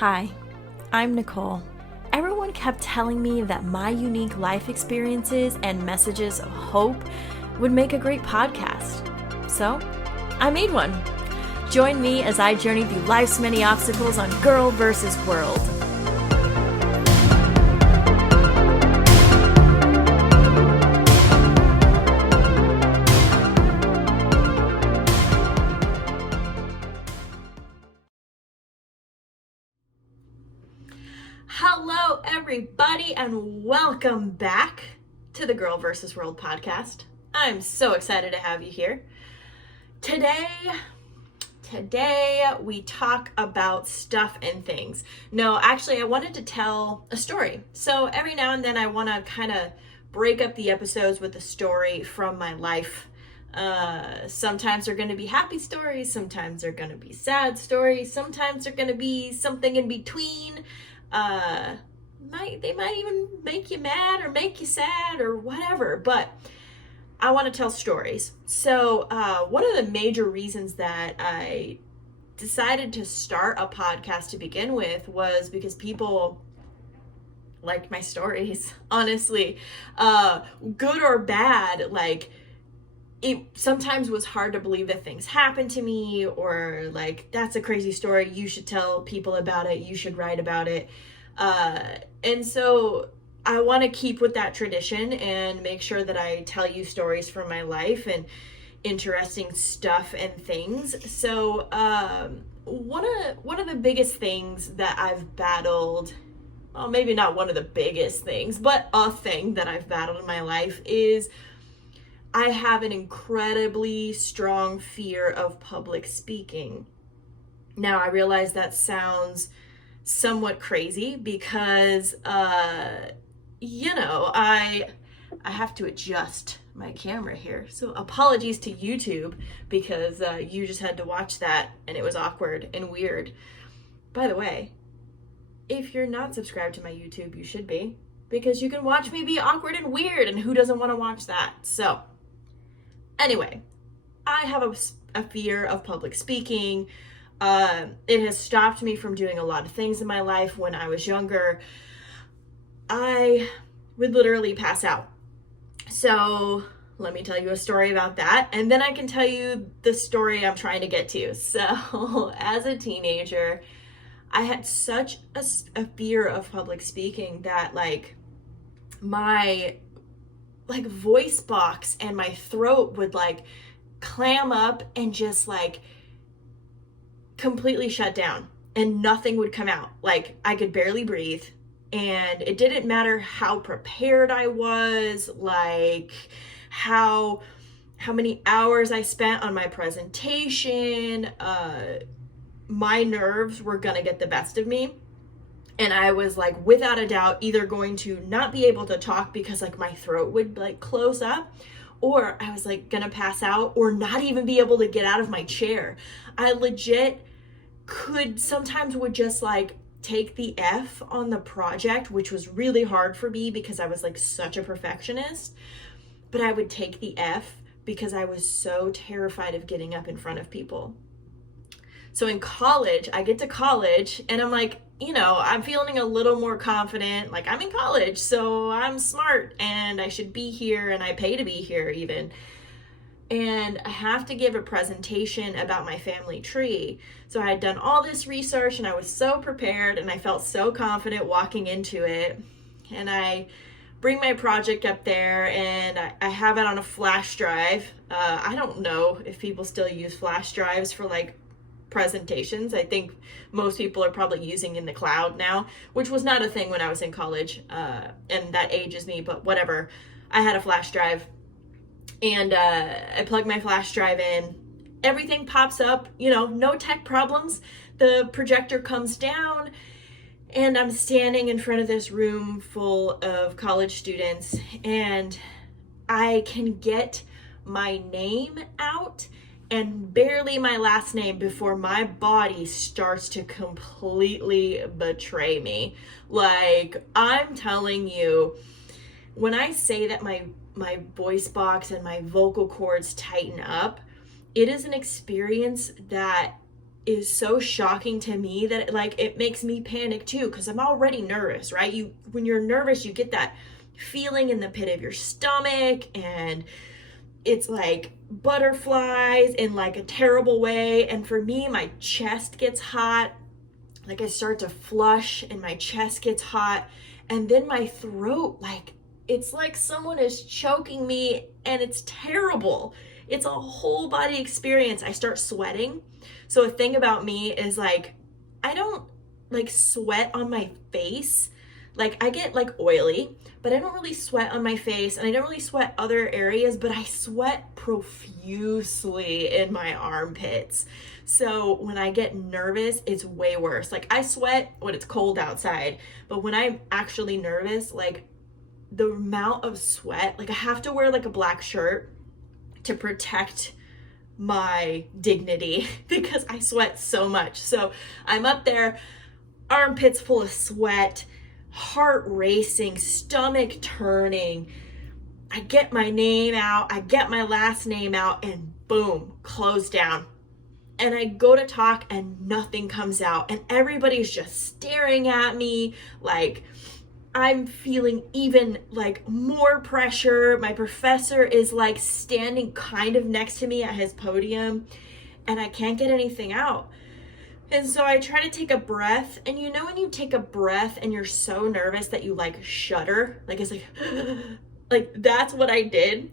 Hi, I'm Nicole. Everyone kept telling me that my unique life experiences and messages of hope would make a great podcast. So, I made one. Join me as I journey through life's many obstacles on Girl vs. World. Hello, everybody, and welcome back to the Girl vs. World podcast. I'm so excited to have you here. Today we talk about stuff and things. No, actually, I wanted to tell a story. So every now and then I want to kind of break up the episodes with a story from my life. Sometimes they're going to be happy stories. Sometimes they're going to be sad stories. Sometimes they're going to be something in between. They might even make you mad or make you sad or whatever, but I want to tell stories. So one of the major reasons that I decided to start a podcast to begin with was because people like my stories, honestly, good or bad. Like, it sometimes was hard to believe that things happened to me, or like, that's a crazy story, you should tell people about it, you should write about it. And so I want to keep with that tradition and make sure that I tell you stories from my life and interesting stuff and things. So one of the biggest things that I've battled, well, maybe not one of the biggest things, but a thing that I've battled in my life is I have an incredibly strong fear of public speaking. Now, I realize that sounds somewhat crazy because, I have to adjust my camera here. So apologies to YouTube because you just had to watch that and it was awkward and weird. By the way, if you're not subscribed to my YouTube, you should be, because you can watch me be awkward and weird, and who doesn't want to watch that? So anyway, I have a fear of public speaking. It has stopped me from doing a lot of things in my life. When I was younger, I would literally pass out. So let me tell you a story about that, and then I can tell you the story I'm trying to get to. So as a teenager, I had such a fear of public speaking that my voice box and my throat would clam up and just completely shut down, and nothing would come out. I could barely breathe, and it didn't matter how prepared I was, how many hours I spent on my presentation. My nerves were gonna get the best of me, and I was without a doubt either going to not be able to talk because my throat would close up, or I was gonna pass out, or not even be able to get out of my chair. I legit sometimes would just take the F on the project, which was really hard for me because I was such a perfectionist, but I would take the F because I was so terrified of getting up in front of people. So in college, I get to college and I'm I'm feeling a little more confident. I'm in college, so I'm smart and I should be here, and I pay to be here even. And I have to give a presentation about my family tree. So I had done all this research and I was so prepared and I felt so confident walking into it. And I bring my project up there and I have it on a flash drive. I don't know if people still use flash drives for presentations. I think most people are probably using in the cloud now, which was not a thing when I was in college, and that ages me, but whatever. I had a flash drive, and I plug my flash drive in. Everything pops up, no tech problems. The projector comes down, and I'm standing in front of this room full of college students, and I can get my name out and barely my last name before my body starts to completely betray me. I'm telling you, when I say that my voice box and my vocal cords tighten up, it is an experience that is so shocking to me that like it makes me panic too, because I'm already nervous, right? When you're nervous, you get that feeling in the pit of your stomach, and it's like butterflies in like a terrible way. And for me, my chest gets hot, like I start to flush and my chest gets hot, and then my throat, like it's like someone is choking me, and it's terrible. It's a whole body experience. I start sweating. So a thing about me is like, I don't like sweat on my face. Like I get like oily, but I don't really sweat on my face, and I don't really sweat other areas, but I sweat profusely in my armpits. So when I get nervous, it's way worse. Like I sweat when it's cold outside, but when I'm actually nervous, like the amount of sweat, like I have to wear like a black shirt to protect my dignity because I sweat so much. So I'm up there, armpits full of sweat, heart racing, stomach turning. I get my name out, I get my last name out, and boom, close down. And I go to talk and nothing comes out, and everybody's just staring at me like I'm feeling even like more pressure. My professor is like standing kind of next to me at his podium, and I can't get anything out. And so I try to take a breath, and you know when you take a breath and you're so nervous that you like shudder, like it's like like that's what I did.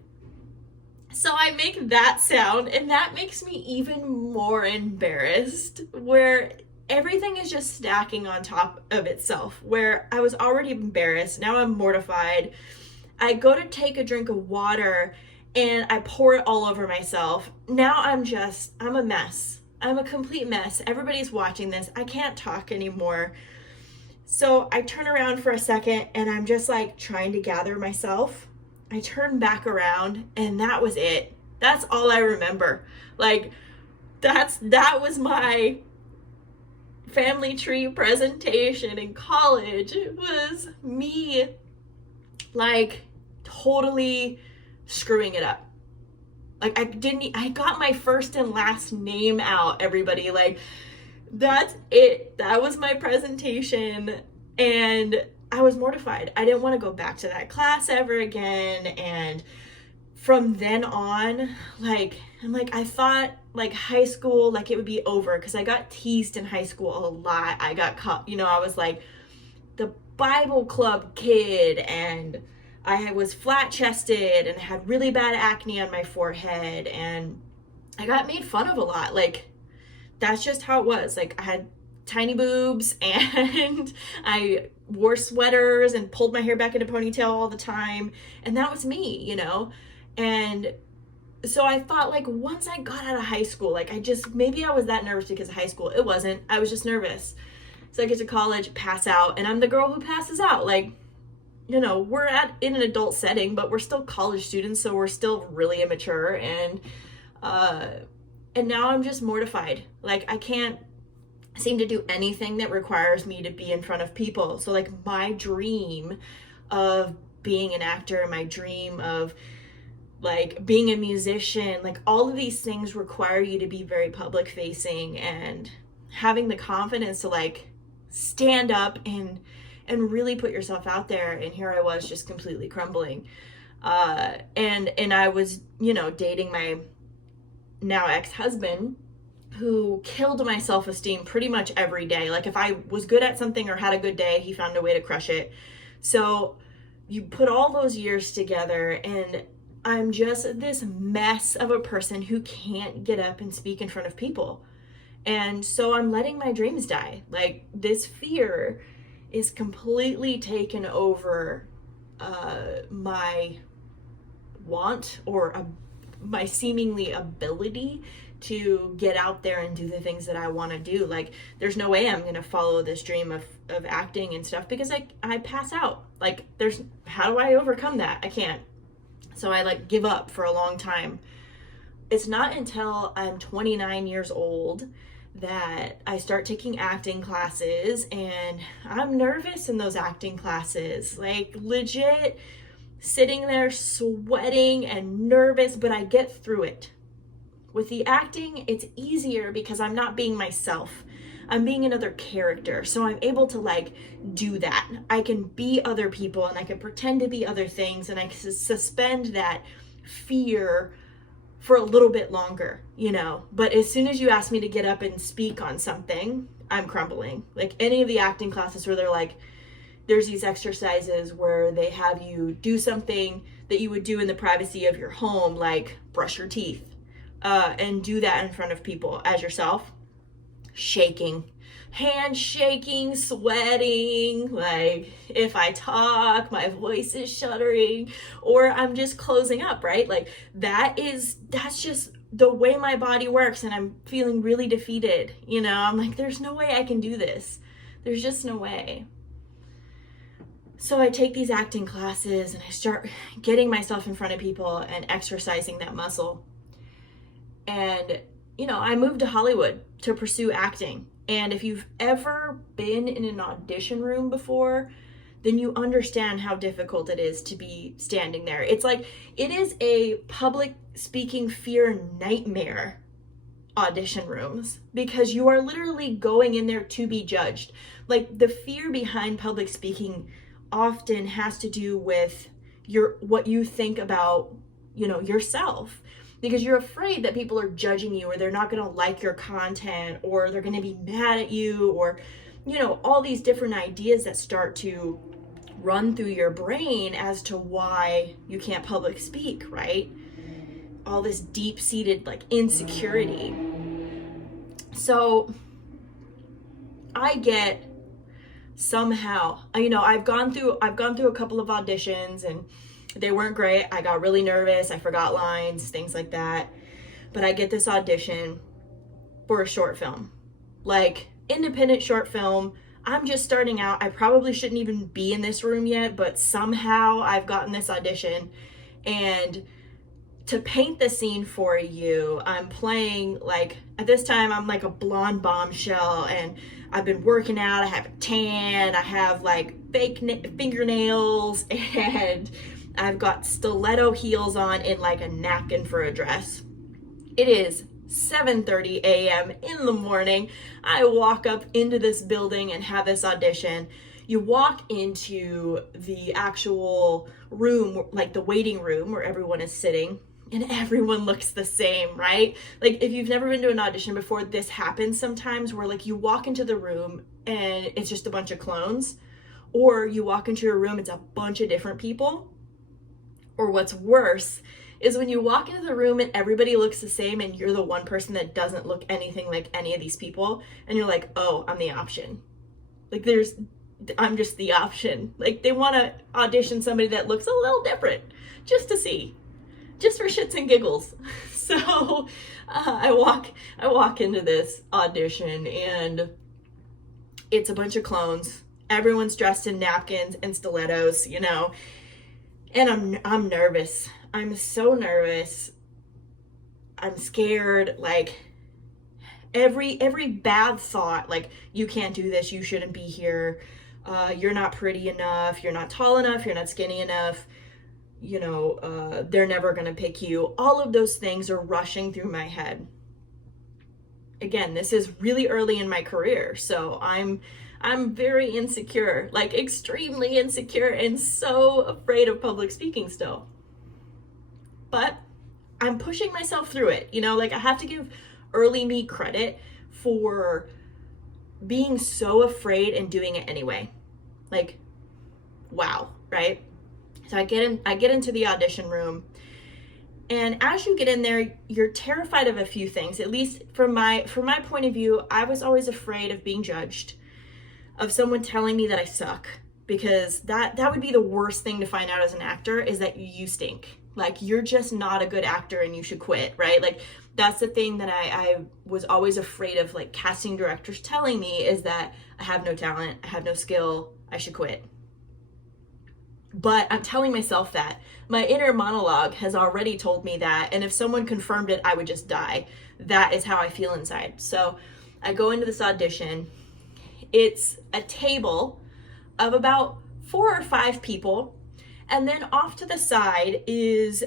So I make that sound, and that makes me even more embarrassed, where everything is just stacking on top of itself, where I was already embarrassed. Now I'm mortified. I go to take a drink of water and I pour it all over myself. Now I'm a mess. I'm a complete mess. Everybody's watching this. I can't talk anymore. So I turn around for a second, and I'm just like trying to gather myself. I turn back around, and that was it. That's all I remember. Like that was my family tree presentation in college. It was me like totally screwing it up. Like I got my first and last name out, everybody. Like that's it. That was my presentation, and I was mortified. I didn't want to go back to that class ever again. And from then on, like, I'm like, I thought like high school, like it would be over, because I got teased in high school a lot. I got caught, I was like the Bible club kid, and I was flat chested and had really bad acne on my forehead, and I got made fun of a lot. Like that's just how it was. Like I had tiny boobs, and I wore sweaters and pulled my hair back in a ponytail all the time, and that was me, and so I thought like once I got out of high school, like maybe I was that nervous because of high school. It wasn't. I was just nervous. So I get to college, pass out, and I'm the girl who passes out. Like, we're in an adult setting, but we're still college students, so we're still really immature, and now I'm just mortified. Like I can't seem to do anything that requires me to be in front of people. So like my dream of being an actor, my dream of like being a musician, like all of these things require you to be very public facing and having the confidence to like stand up and really put yourself out there. And here I was just completely crumbling. And I was, dating my now ex-husband, who killed my self-esteem pretty much every day. Like if I was good at something or had a good day, he found a way to crush it. So you put all those years together, and I'm just this mess of a person who can't get up and speak in front of people. And so I'm letting my dreams die. Like this fear is completely taken over my want or my seemingly ability to get out there and do the things that I want to do. Like there's no way I'm going to follow this dream of acting and stuff, because I pass out. Like how do I overcome that? I can't. So I like give up for a long time. It's not until I'm 29 years old that I start taking acting classes, and I'm nervous in those acting classes, like legit sitting there sweating and nervous, but I get through it. With the acting, it's easier because I'm not being myself. I'm being another character. So I'm able to like do that. I can be other people and I can pretend to be other things, and I can suspend that fear for a little bit longer, you know. But as soon as you ask me to get up and speak on something, I'm crumbling. Like any of the acting classes where they're like, there's these exercises where they have you do something that you would do in the privacy of your home, like brush your teeth, and do that in front of people as yourself. Shaking, hand shaking, sweating. Like if I talk, my voice is shuddering, or I'm just closing up, right? Like that's just the way my body works, and I'm feeling really defeated. You know, I'm like, there's no way I can do this. There's just no way. So I take these acting classes and I start getting myself in front of people and exercising that muscle. And, you know, I moved to Hollywood to pursue acting. And if you've ever been in an audition room before, then you understand how difficult it is to be standing there. It's like, it is a public speaking fear nightmare, audition rooms, because you are literally going in there to be judged. Like the fear behind public speaking often has to do with what you think about, you know, yourself, because you're afraid that people are judging you, or they're not going to like your content, or they're going to be mad at you, or, you know, all these different ideas that start to run through your brain as to why you can't public speak, right? All this deep-seated like insecurity. So I get somehow, you know, I've gone through a couple of auditions and they weren't great. I got really nervous. I forgot lines, things like that. But I get this audition for a short film, like independent short film. I'm just starting out. I probably shouldn't even be in this room yet, but somehow I've gotten this audition. And to paint the scene for you, I'm playing, like, at this time, I'm like a blonde bombshell, and I've been working out. I have a tan. I have like fake fingernails, and I've got stiletto heels on in like a napkin for a dress. It is 7:30 a.m. in the morning. I walk up into this building and have this audition. You walk into the actual room, like the waiting room where everyone is sitting, and everyone looks the same, right? Like if you've never been to an audition before, this happens sometimes where like you walk into the room and it's just a bunch of clones, or you walk into a room, it's a bunch of different people. Or what's worse is when you walk into the room and everybody looks the same and you're the one person that doesn't look anything like any of these people, and you're like, oh, I'm the option. Like I'm just the option. Like they want to audition somebody that looks a little different just to see, just for shits and giggles. So I walk into this audition and it's a bunch of clones. Everyone's dressed in napkins and stilettos, you know, and I'm nervous. I'm so nervous. I'm scared. Like every bad thought, like you can't do this, you shouldn't be here, you're not pretty enough, you're not tall enough, you're not skinny enough, you know, they're never gonna pick you. All of those things are rushing through my head. Again, this is really early in my career, so I'm very insecure, like extremely insecure, and so afraid of public speaking still. But I'm pushing myself through it, you know, like I have to give early me credit for being so afraid and doing it anyway. Like, wow, right? So I get into the audition room, and as you get in there, you're terrified of a few things. At least from my point of view, I was always afraid of being judged, of someone telling me that I suck, because that would be the worst thing to find out as an actor, is that you stink. Like you're just not a good actor and you should quit, right? Like that's the thing that I was always afraid of, like casting directors telling me, is that I have no talent, I have no skill, I should quit. But I'm telling myself that. My inner monologue has already told me that, and if someone confirmed it, I would just die. That is how I feel inside. So I go into this audition. It's a table of about 4 or 5 people, and then off to the side is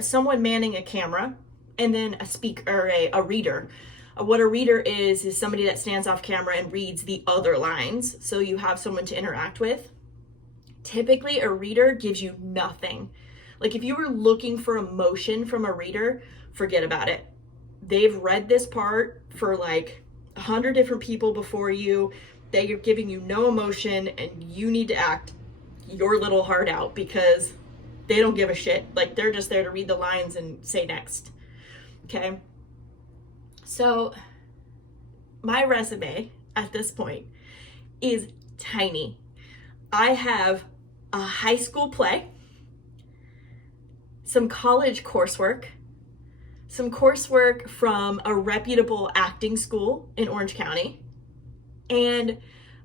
someone manning a camera, and then a speaker, or a reader. What a reader is somebody that stands off camera and reads the other lines, so you have someone to interact with. Typically, a reader gives you nothing. Like, if you were looking for emotion from a reader, forget about it. They've read this part for like 100 different people before you. They're giving you no emotion, and you need to act your little heart out because they don't give a shit. Like, they're just there to read the lines and say next. Okay? So my resume at this point is tiny. I have a high school play, some college coursework, some coursework from a reputable acting school in Orange County, and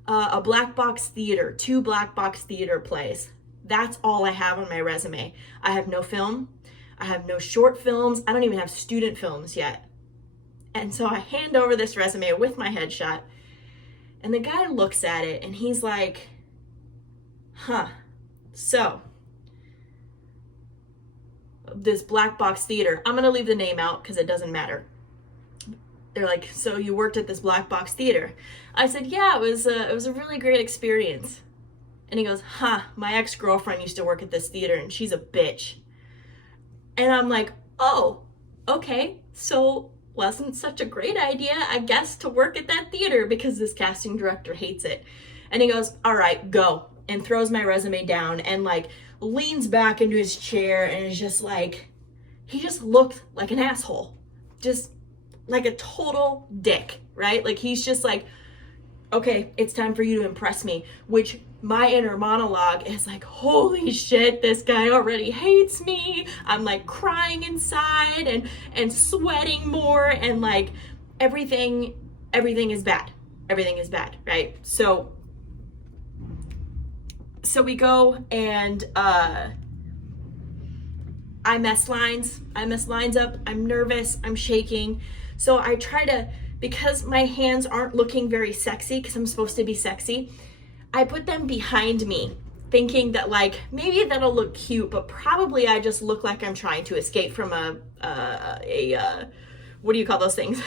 a black box theater, 2 black box theater plays. That's all I have on my resume. I have no film. I have no short films. I don't even have student films yet. And so I hand over this resume with my headshot, and the guy looks at it and he's like, so this black box theater, I'm gonna leave the name out because it doesn't matter. They're like, so you worked at this black box theater? I said, yeah, it was a really great experience. And he goes, my ex-girlfriend used to work at this theater and she's a bitch. And I'm like, oh, okay, so wasn't such a great idea, I guess, to work at that theater because this casting director hates it. And he goes, all right, go, and throws my resume down and like leans back into his chair and is just like, he just looked like an asshole, just like a total dick, right? Like, he's just like, okay, it's time for you to impress me, which my inner monologue is like, holy shit, this guy already hates me. I'm like crying inside and sweating more, and like everything is bad. Everything is bad, right? So we go, and I mess lines up. I'm nervous, I'm shaking. So I try to, because my hands aren't looking very sexy, because I'm supposed to be sexy, I put them behind me, thinking that like, maybe that'll look cute, but probably I just look like I'm trying to escape from a what do you call those things?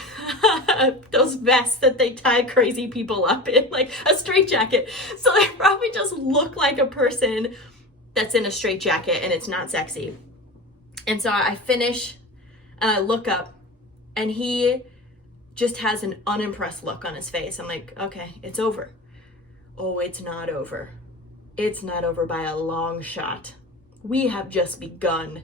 Those vests that they tie crazy people up in, like a straitjacket. So I probably just look like a person that's in a straitjacket, and it's not sexy. And so I finish, and I look up, and he just has an unimpressed look on his face. I'm like, okay, it's over. Oh, it's not over. It's not over by a long shot. We have just begun.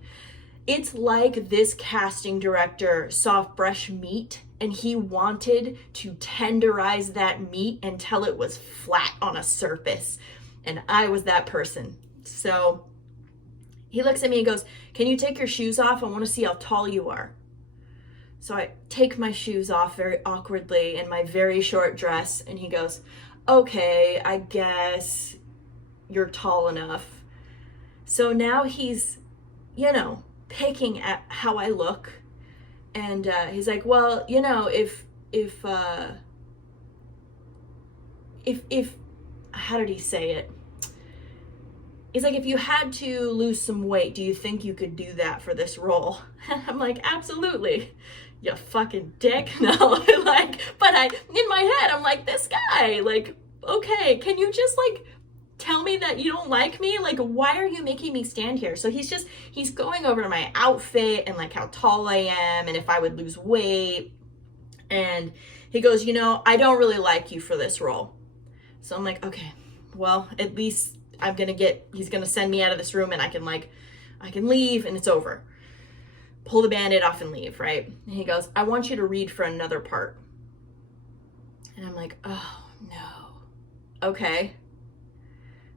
It's like this casting director saw fresh meat, and he wanted to tenderize that meat until it was flat on a surface. And I was that person. So he looks at me and goes, can you take your shoes off? I want to see how tall you are. So I take my shoes off very awkwardly in my very short dress, and he goes, okay, I guess you're tall enough. So now he's, picking at how I look, and he's like, well, if how did he say it? He's like, if you had to lose some weight, do you think you could do that for this role? I'm like, absolutely. You fucking dick. No, but in my head, I'm like, this guy, like, okay, can you just like tell me that you don't like me? Like, why are you making me stand here? So he's going over to my outfit and like how tall I am and if I would lose weight. And he goes, I don't really like you for this role. So I'm like, okay, well, at least he's gonna send me out of this room, and I can leave, and it's over. Pull the Band-Aid off and leave, right? And he goes, I want you to read for another part. And I'm like, oh no. Okay.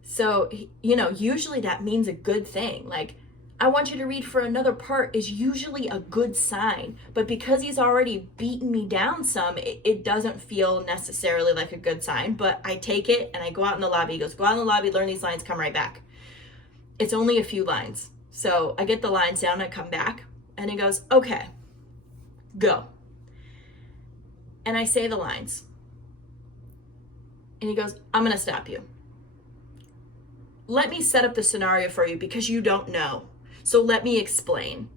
So, usually that means a good thing. Like, I want you to read for another part is usually a good sign. But because he's already beaten me down some, it doesn't feel necessarily like a good sign. But I take it and I go out in the lobby. He goes, go out in the lobby, learn these lines, come right back. It's only a few lines. So I get the lines down, I come back, and he goes, okay, go. And I say the lines. And he goes, I'm going to stop you. Let me set up the scenario for you because you don't know. So let me explain.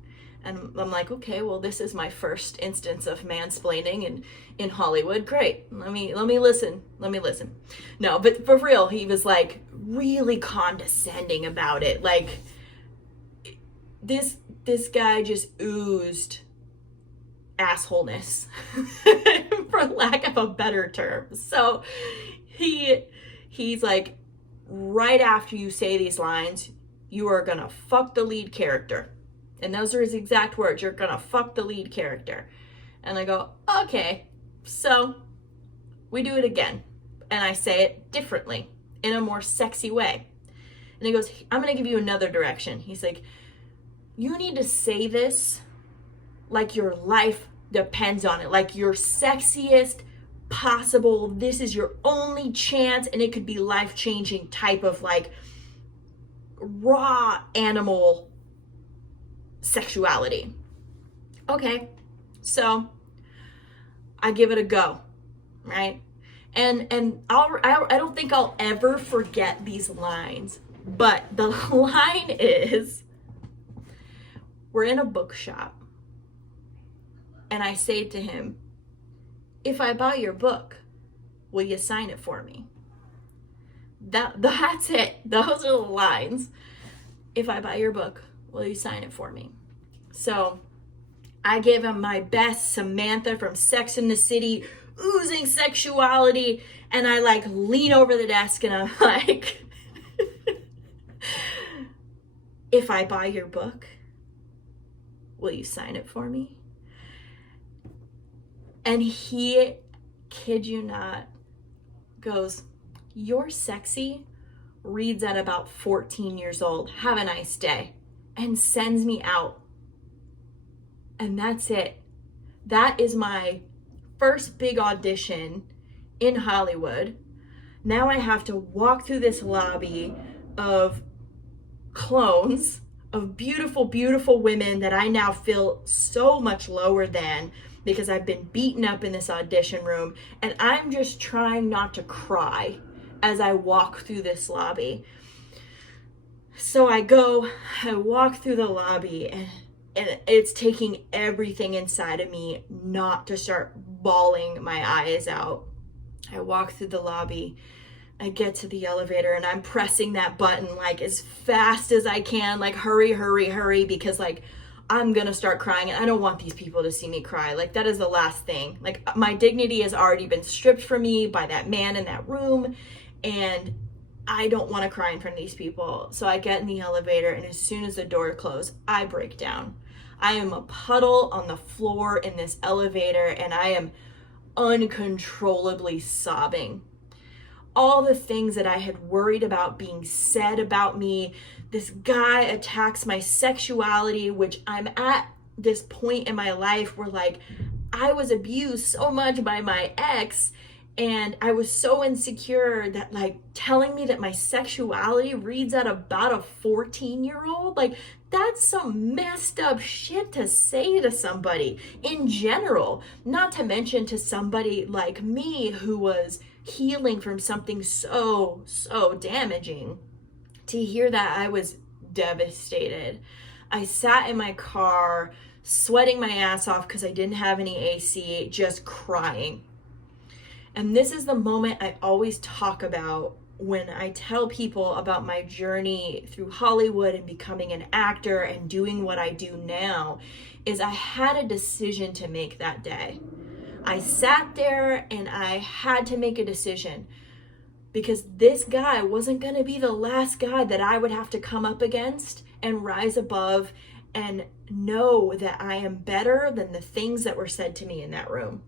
And I'm like, okay, well, this is my first instance of mansplaining in Hollywood. Great. Let me listen. Let me listen. No, but for real, he was like really condescending about it. Like this guy just oozed assholeness, for lack of a better term. So he's like, right after you say these lines, you are gonna fuck the lead character. And those are his exact words. You're gonna fuck the lead character. And I go, okay. So we do it again. And I say it differently, in a more sexy way. And he goes, I'm gonna give you another direction. He's like, you need to say this like your life depends on it. Like your sexiest possible, this is your only chance, and it could be life-changing type of like raw animal sexuality. Okay, so I give it a go, right? And I don't think I'll ever forget these lines, but the line is, we're in a bookshop, and I say to him, if I buy your book, will you sign it for me? That's it. Those are the lines. If I buy your book, will you sign it for me? So I give him my best Samantha from Sex and the City, oozing sexuality, and I like lean over the desk and I'm like, if I buy your book, will you sign it for me? And he, kid you not, goes, you're sexy, reads at about 14 years old, have a nice day, and sends me out. And that's it. That is my first big audition in Hollywood. Now I have to walk through this lobby of clones, of beautiful, beautiful women that I now feel so much lower than, because I've been beaten up in this audition room, and I'm just trying not to cry as I walk through this lobby. So I walk through the lobby, and it's taking everything inside of me not to start bawling my eyes out. I walk through the lobby, I get to the elevator, and I'm pressing that button like as fast as I can, like hurry, hurry, hurry, because like I'm gonna start crying, and I don't want these people to see me cry. Like that is the last thing. Like my dignity has already been stripped from me by that man in that room, and I don't want to cry in front of these people. So I get in the elevator, and as soon as the door closes, I break down. I am a puddle on the floor in this elevator, and I am uncontrollably sobbing. All the things that I had worried about being said about me, this guy attacks my sexuality, which I'm at this point in my life where like I was abused so much by my ex, and I was so insecure that like telling me that my sexuality reads at about a 14-year-old, like that's some messed up shit to say to somebody in general, not to mention to somebody like me who was healing from something so damaging. To hear that, I was devastated. I sat in my car, sweating my ass off because I didn't have any AC, just crying. And this is the moment I always talk about when I tell people about my journey through Hollywood and becoming an actor and doing what I do now, is I had a decision to make that day. I sat there and I had to make a decision, because this guy wasn't going to be the last guy that I would have to come up against and rise above and know that I am better than the things that were said to me in that room.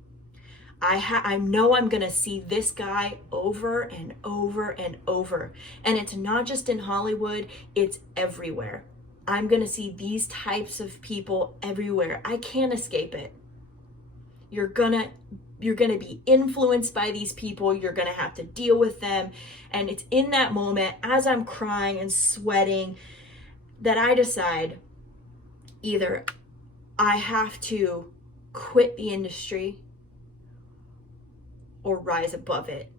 I know I'm going to see this guy over and over and over. And it's not just in Hollywood, it's everywhere. I'm going to see these types of people everywhere. I can't escape it. You're gonna be influenced by these people. You're gonna have to deal with them. And it's in that moment, as I'm crying and sweating, that I decide either I have to quit the industry or rise above it.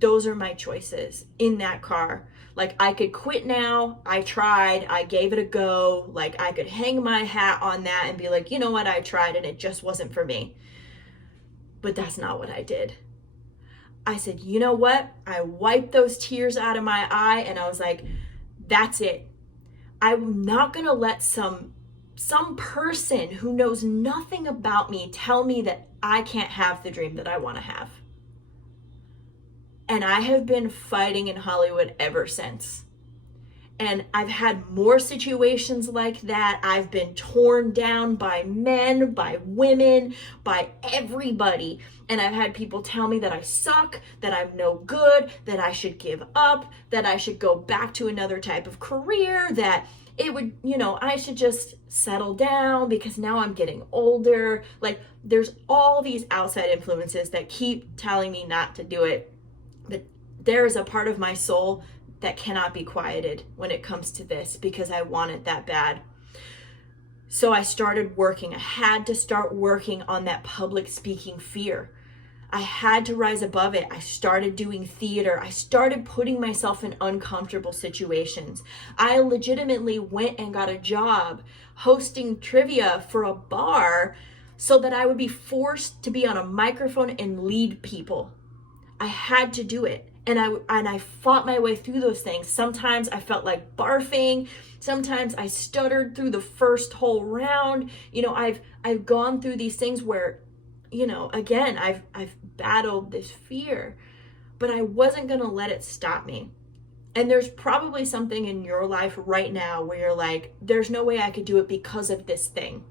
those are my choices in that car. Like, I could quit now. I tried. I gave it a go. Like, I could hang my hat on that and be like, you know what? I tried and it just wasn't for me. But that's not what I did. I said, you know what? I wiped those tears out of my eye and I was like, that's it. I'm not going to let some person who knows nothing about me tell me that I can't have the dream that I want to have. And I have been fighting in Hollywood ever since. And I've had more situations like that. I've been torn down by men, by women, by everybody. And I've had people tell me that I suck, that I'm no good, that I should give up, that I should go back to another type of career, that it would, I should just settle down because now I'm getting older. Like, there's all these outside influences that keep telling me not to do it. But there is a part of my soul that cannot be quieted when it comes to this because I want it that bad. So I started working. I had to start working on that public speaking fear. I had to rise above it. I started doing theater. I started putting myself in uncomfortable situations. I legitimately went and got a job hosting trivia for a bar so that I would be forced to be on a microphone and lead people. I had to do it. And I fought my way through those things. Sometimes I felt like barfing. Sometimes I stuttered through the first whole round. I've gone through these things where, again, I've battled this fear, but I wasn't going to let it stop me. And there's probably something in your life right now where you're like, there's no way I could do it because of this thing.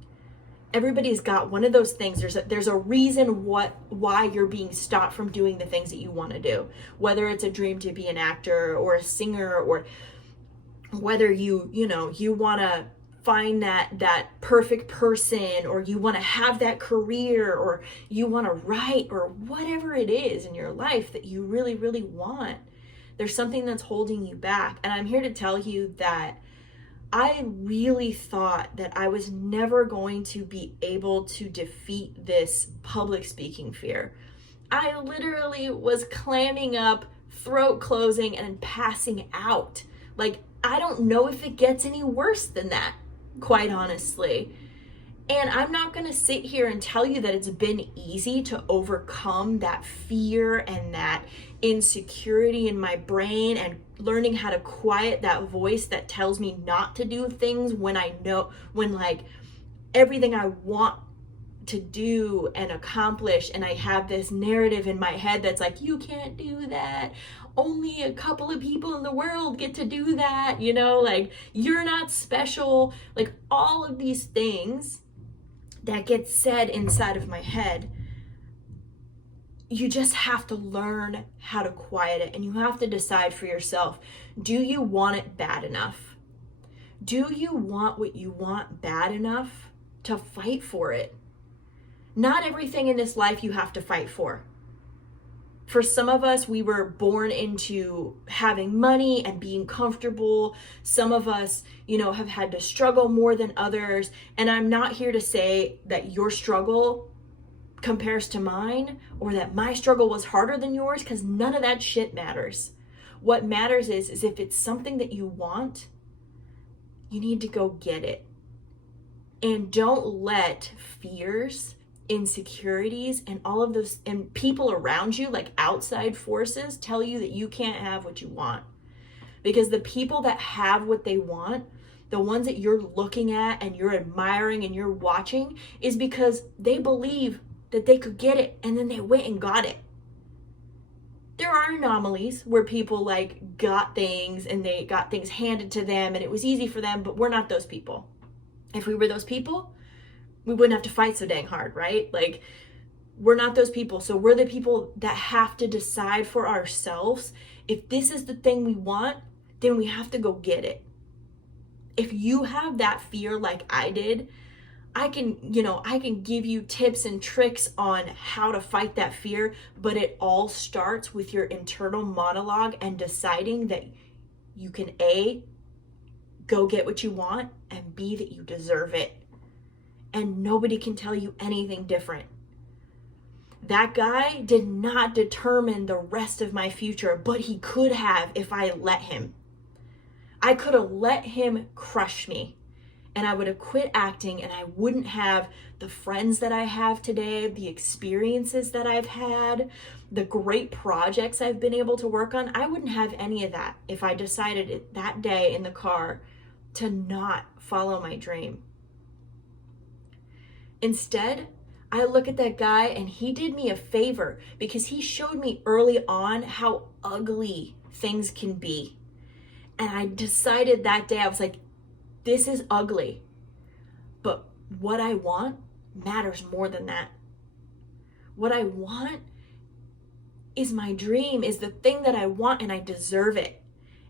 Everybody's got one of those things. There's a reason why you're being stopped from doing the things that you want to do, whether it's a dream to be an actor or a singer, or whether you want to find that perfect person, or you want to have that career, or you want to write, or whatever it is in your life that you really, really want. There's something that's holding you back. And I'm here to tell you that I really thought that I was never going to be able to defeat this public speaking fear. I literally was clamming up, throat closing, and passing out. Like, I don't know if it gets any worse than that, quite honestly. And I'm not going to sit here and tell you that it's been easy to overcome that fear and that insecurity in my brain, and learning how to quiet that voice that tells me not to do things when like everything I want to do and accomplish, and I have this narrative in my head that's like, you can't do that. Only a couple of people in the world get to do that. Like, you're not special. Like, all of these things that get said inside of my head. You just have to learn how to quiet it, and you have to decide for yourself, do you want it bad enough? Do you want what you want bad enough to fight for it? Not everything in this life you have to fight for. For some of us, we were born into having money and being comfortable. Some of us, have had to struggle more than others. And I'm not here to say that your struggle compares to mine, or that my struggle was harder than yours, because none of that shit matters. What matters is if it's something that you want, you need to go get it. And don't let fears, insecurities, and all of those, and people around you, like outside forces, tell you that you can't have what you want. Because the people that have what they want, the ones that you're looking at and you're admiring and you're watching, is because they believe that they could get it, and then they went and got it. There are anomalies where people like got things and they got things handed to them and it was easy for them, but we're not those people. If we were those people, we wouldn't have to fight so dang hard, right? Like, we're not those people. So we're the people that have to decide for ourselves, if this is the thing we want, then we have to go get it. If you have that fear like I did, I can give you tips and tricks on how to fight that fear, but it all starts with your internal monologue and deciding that you can A, go get what you want, and B, that you deserve it. And nobody can tell you anything different. That guy did not determine the rest of my future, but he could have if I let him. I could have let him crush me, and I would have quit acting, and I wouldn't have the friends that I have today, the experiences that I've had, the great projects I've been able to work on. I wouldn't have any of that if I decided that day in the car to not follow my dream. Instead, I look at that guy, and he did me a favor because he showed me early on how ugly things can be. And I decided that day, I was like, this is ugly, but what I want matters more than that. What I want is my dream, is the thing that I want, and I deserve it.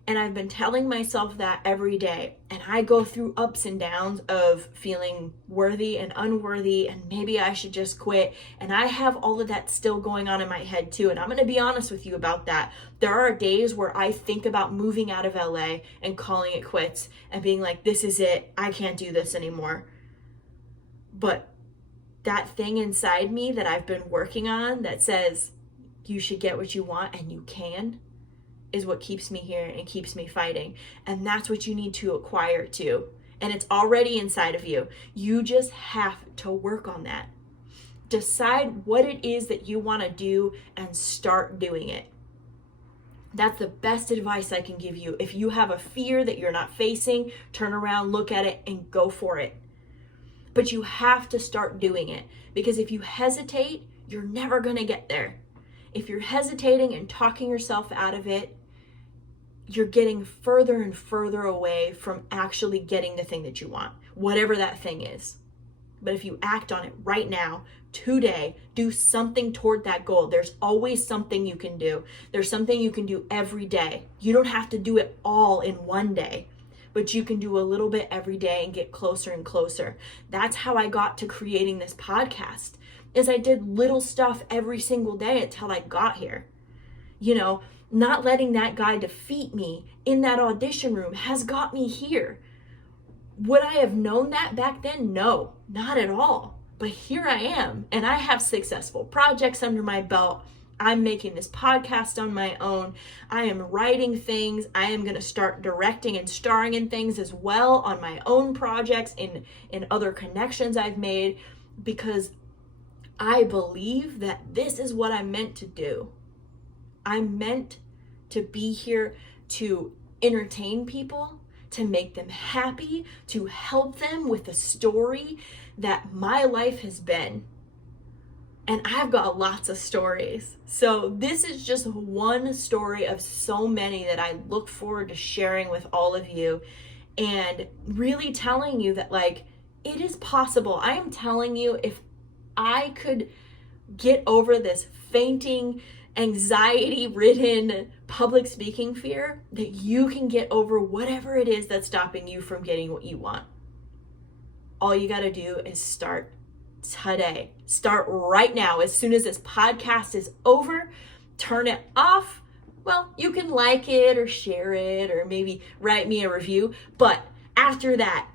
And I've been telling myself that every day. And I go through ups and downs of feeling worthy and unworthy, and maybe I should just quit. And I have all of that still going on in my head too. And I'm going to be honest with you about that. There are days where I think about moving out of LA and calling it quits and being like, this is it. I can't do this anymore. But that thing inside me that I've been working on that says you should get what you want, and you can, is what keeps me here and keeps me fighting. And that's what you need to acquire too. And it's already inside of you. You just have to work on that. Decide what it is that you want to do and start doing it. That's the best advice I can give you. If you have a fear that you're not facing, turn around, look at it, and go for it. But you have to start doing it, because if you hesitate, you're never going to get there. If you're hesitating and talking yourself out of it, you're getting further and further away from actually getting the thing that you want, whatever that thing is. But if you act on it right now, today, do something toward that goal. There's always something you can do. There's something you can do every day. You don't have to do it all in one day, but you can do a little bit every day and get closer and closer. That's how I got to creating this podcast, is I did little stuff every single day until I got here. You know, not letting that guy defeat me in that audition room has got me here. Would I have known that back then? No, not at all. But here I am, and I have successful projects under my belt. I'm making this podcast on my own. I am writing things. I am going to start directing and starring in things as well on my own projects, in other connections I've made, because I believe that this is what I'm meant to do. I'm meant to be here to entertain people, to make them happy, to help them with the story that my life has been. And I've got lots of stories. So this is just one story of so many that I look forward to sharing with all of you, and really telling you that, like, it is possible. I am telling you, if I could get over this fainting, anxiety-ridden public speaking fear, that you can get over whatever it is that's stopping you from getting what you want. All you got to do is start today. Start right now. As soon as this podcast is over, turn it off. Well, you can like it or share it or maybe write me a review. But after that,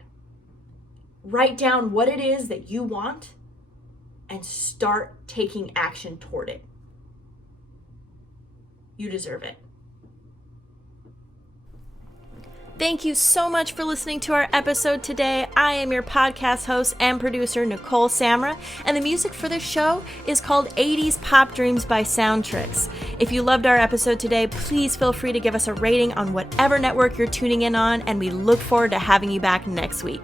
write down what it is that you want and start taking action toward it. You deserve it. Thank you so much for listening to our episode today. I am your podcast host and producer, Nicole Samra, and the music for this show is called 80s Pop Dreams by Soundtricks. If you loved our episode today, please feel free to give us a rating on whatever network you're tuning in on, and we look forward to having you back next week.